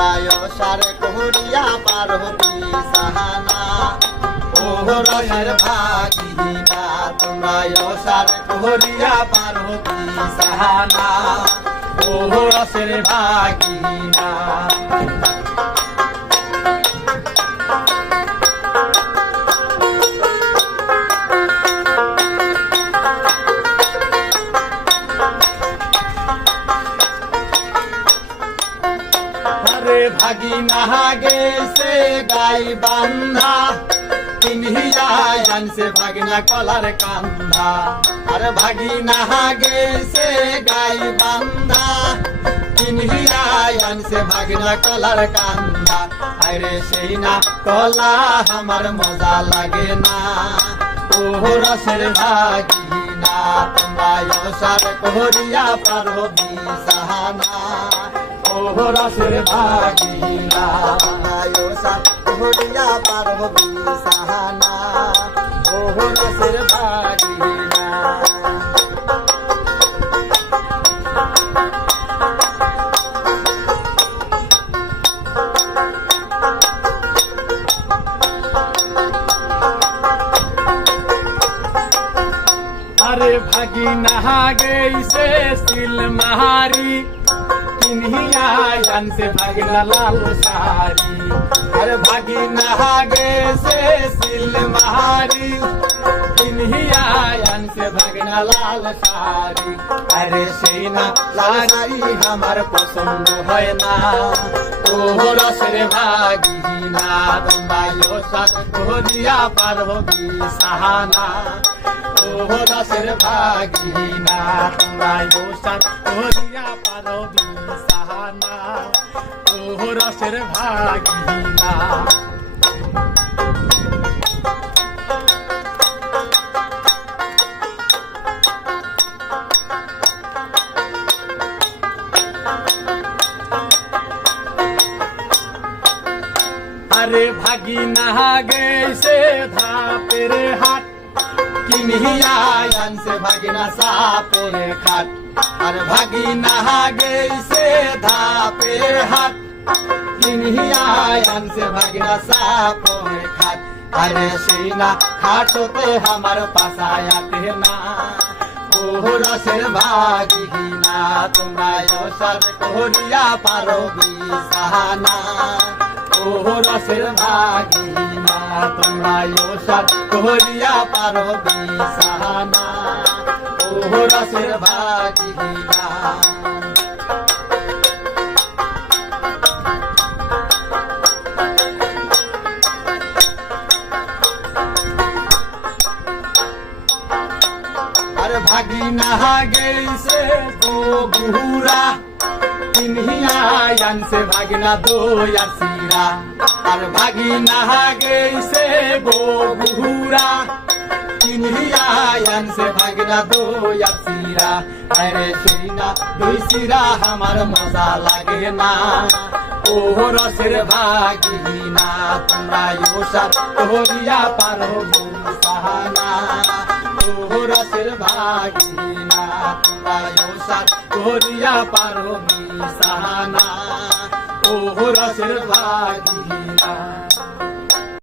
তোমরা সার করিয়া পার হবি সাহানা ও রসের ভাগিনা তোমরা সার করিয়া পার হবি সাহানা ও রসের ভাগিনা ভাগিনা গেছে গাই বান্ধা কিনহিয়া জানছে ভাগিনা কলার কান্দা আর ভাগিনা গেছে গাই বান্ধা কিনহিয়া জানছে ভাগিনা কলার কান্দা আরে সেই না কলা আমার মজা লাগে না ও রসের ভাগিনা তোমরা সার করিয়া পার হবি সাহানা ও রসের ভাগিনা সার করিয়া পার হবি সাহানা ও রসের ভাগিনা আরে ভাগিনা গেছে সিল মাহারি কিনহিয়া জানছে ভাগিনা লাল সারি আরে ভাগিনা গেছে সিল মাহারি কিনহিয়া জানছে ভাগিনা লাল সারি আরে সেই না সারি আমার পছন্দ হয় না ও রসের ভাগিনা তোমরা সার করিয়া পার হবি সাহানা ও রসের ভাগিনা তোমরা সার করিয়া পার হবি সাহানা ও রসের ভাগিনা আরে ভাগিনা গেছে ধাপের হাট কিনহিয়া জানছে ভাগিনা সাপের খাট আর ভাগিনা গেছে ধাপের হাট কিনহিয়া জানছে ভাগিনা সাপের খাট আরে সেই না খাটতে আমার পাশায়াতে না ও রসের ভাগিনা তোমরা সার করিয়া পারবি সাহানা ও রসের ভাগিনা তোমরা সার করিয়া পারবি সাহানা ও রসের ভাগিনা আরে ভাগিনা গেছে ও গুহুরা কিনহিয়া জানছে ভাগিনা দই আর সিরা আর ভাগিনা গেছে গো গুহুরা কিনহিয়া জানছে ভাগিনা দই আর সিরা আরে সেই না দই সিরা আমার মজা লাগে না ও রসের ভাগিনা তোমরা সার করিয়া পার হবি সাহানা ও রসের ভাগিনা তোমরা সার করিয়া পার হবি সাহানা ও রসের ভাগিনা।